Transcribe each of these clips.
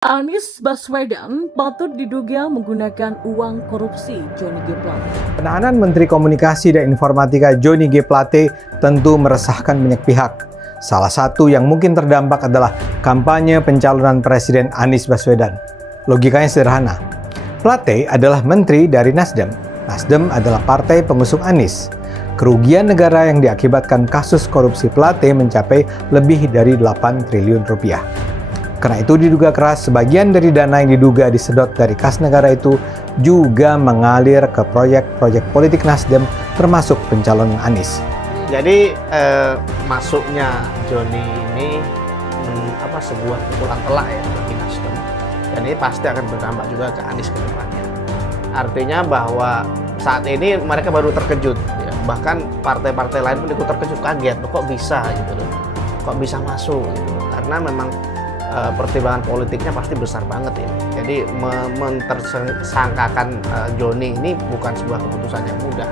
Anies Baswedan patut diduga menggunakan uang korupsi Johnny G. Plate. Penahanan Menteri Komunikasi dan Informatika Johnny G. Plate tentu meresahkan banyak pihak. Salah satu yang mungkin terdampak adalah kampanye pencalonan Presiden Anies Baswedan. Logikanya sederhana. Plate adalah menteri dari Nasdem. Nasdem adalah partai pengusung Anies. Kerugian negara yang diakibatkan kasus korupsi Plate mencapai lebih dari 8 triliun rupiah. Karena itu diduga keras sebagian dari dana yang diduga disedot dari kas negara itu juga mengalir ke proyek-proyek politik Nasdem termasuk pencalonan Anies. Jadi masuknya Johnny ini sebuah pukulan telak ya bagi Nasdem, dan ini pasti akan berdampak juga ke Anies ke depannya. Artinya bahwa saat ini mereka baru terkejut, ya. Bahkan partai-partai lain pun ikut terkejut, kaget, kok bisa gitu loh, kok bisa masuk gitu. Karena memang pertimbangan politiknya pasti besar banget ya. Jadi mentersangkakan Johnny ini bukan sebuah keputusan yang mudah.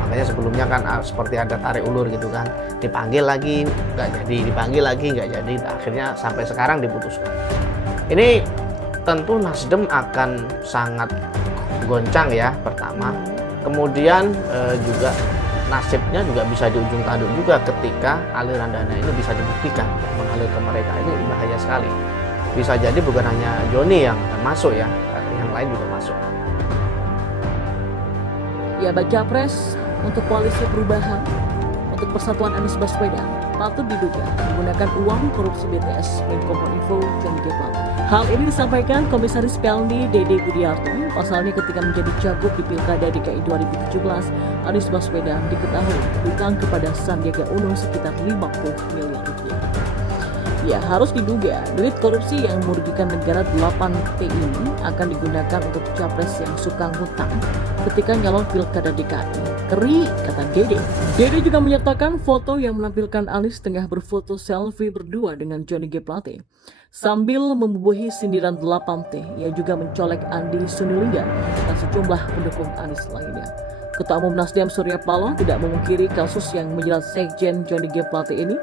Makanya sebelumnya kan seperti ada tarik ulur gitu kan, dipanggil lagi nggak jadi, dipanggil lagi nggak jadi, akhirnya sampai sekarang diputuskan. Ini tentu Nasdem akan sangat goncang ya pertama, kemudian juga nasibnya juga bisa di ujung tanduk juga ketika aliran dana ini bisa dibuktikan mengalir ke mereka. Ini bahaya sekali. Bisa jadi bukan hanya Johnny yang akan masuk ya, tapi yang lain juga masuk. Ya, baca pres untuk koalisi perubahan untuk persatuan Anies Baswedan patut diduga menggunakan uang korupsi BTS Menkominfo Johnny G. Plate. Hal ini disampaikan Komisaris Pelni Dede Budiarto. Pasalnya ketika menjadi cagup di Pilkada DKI 2017, Anies Baswedan diketahui hutang kepada Sandiaga Uno sekitar 50 miliar rupiah. Ya, harus diduga duit korupsi yang merugikan negara 8T ini akan digunakan untuk capres yang suka ngutang ketika nyalon Pilkada DKI. Keri, kata Dede. Dede juga menyertakan foto yang menampilkan Anies tengah berfoto selfie berdua dengan Johnny G. Plate. Sambil membubuhi sindiran 8T, ia juga mencolek Andi Sunilingga dan sejumlah pendukung Anies lainnya. Ketua Umum Nasdem Surya Paloh tidak memungkiri kasus yang menjerat Sekjen Johnny G. Plate ini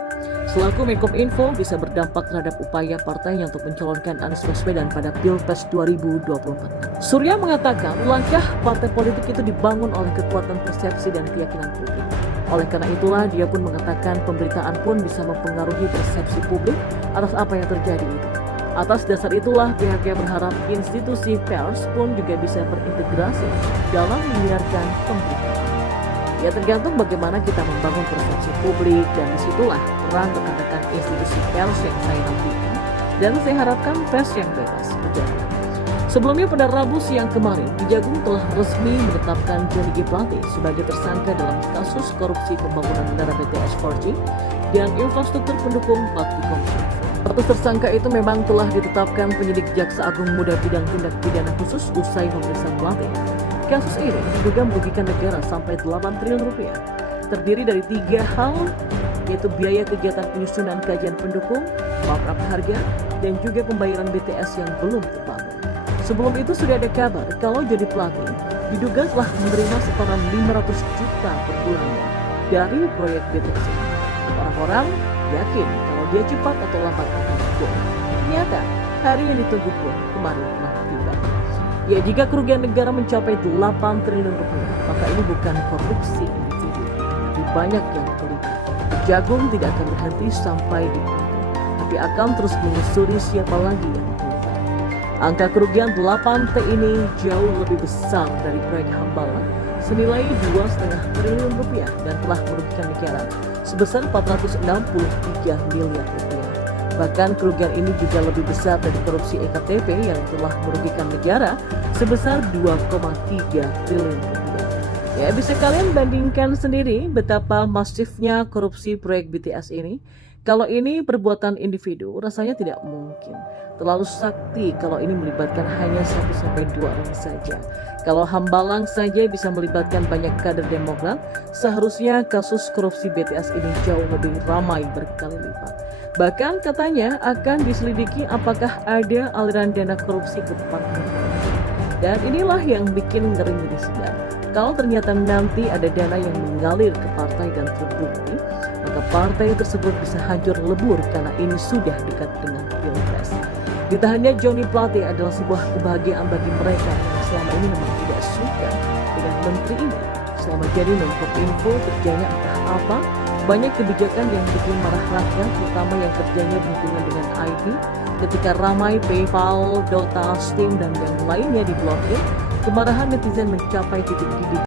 selaku Menkominfo bisa berdampak terhadap upaya partainya untuk mencalonkan Anies Baswedan pada Pilpres 2024. Surya mengatakan langkah partai politik itu dibangun oleh kekuatan persepsi dan keyakinan publik. Oleh karena itulah dia pun mengatakan pemberitaan pun bisa mempengaruhi persepsi publik atas apa yang terjadi itu. Atas dasar itulah pihaknya berharap institusi pers pun juga bisa berintegrasi dalam menyiarkan pemberitaan. Ya, tergantung bagaimana kita membangun persepsi publik, dan disitulah peran rekan-rekan institusi pers yang saya nantikan, dan saya harapkan pers yang bebas berjalan. Sebelumnya pada Rabu siang kemarin, Kejagung telah resmi menetapkan Johnny G. Plate sebagai tersangka dalam kasus korupsi pembangunan menara BTS 4G dan infrastruktur pendukung bakti Kominfo. Status tersangka itu memang telah ditetapkan penyidik Jaksa Agung Muda Bidang Tindak Pidana Khusus usai memeriksa Plate. Kasus ini diduga merugikan negara sampai 8 triliun rupiah. Terdiri dari 3 hal, yaitu biaya kegiatan penyusunan kajian pendukung, markup harga, dan juga pembayaran BTS yang belum terbangun. Sebelum itu sudah ada kabar kalau Johnny Plate diduga telah menerima setoran 500 juta per bulannya dari proyek BTS ini. Orang-orang yakin kalau dia cepat atau lambat akan turun. Ternyata hari yang ditunggu pun kemarin telah tiba. Ya, jika kerugian negara mencapai 8 triliun rupiah, maka ini bukan korupsi individu, lebih banyak yang terlibat. Kejagung tidak akan berhenti sampai di mana, tapi akan terus menyusuri siapa lagi yang terlibat. Angka kerugian 8T ini jauh lebih besar dari proyek Hambalang senilai 2,5 triliun rupiah dan telah merugikan negara sebesar 463 miliar rupiah. Bahkan kerugian ini juga lebih besar dari korupsi EKTP yang telah merugikan negara sebesar 2,3 triliun rupiah. Ya, bisa kalian bandingkan sendiri betapa masifnya korupsi proyek BTS ini. Kalau ini perbuatan individu, rasanya tidak mungkin. Terlalu sakti kalau ini melibatkan hanya 1-2 orang saja. Kalau Hambalang saja bisa melibatkan banyak kader Demokrat, seharusnya kasus korupsi BTS ini jauh lebih ramai berkali lipat. Bahkan katanya akan diselidiki apakah ada aliran dana korupsi ke partai. Dan inilah yang bikin ngeri-ngeri sedang. Kalau ternyata nanti ada dana yang mengalir ke partai dan terbukti, maka partai tersebut bisa hancur lebur karena ini sudah dekat dengan Pilpres. Tidak hanya Johnny Plate adalah sebuah kebahagiaan bagi mereka yang selama ini memang tidak suka dengan menteri ini. Selama jadi Menkominfo kerjanya entah apa, banyak kebijakan yang bikin marah rakyat, terutama yang kerjanya berhubungan dengan IT. Ketika ramai PayPal, Dota, Steam, dan yang lainnya diblokir, kemarahan netizen mencapai titik didih.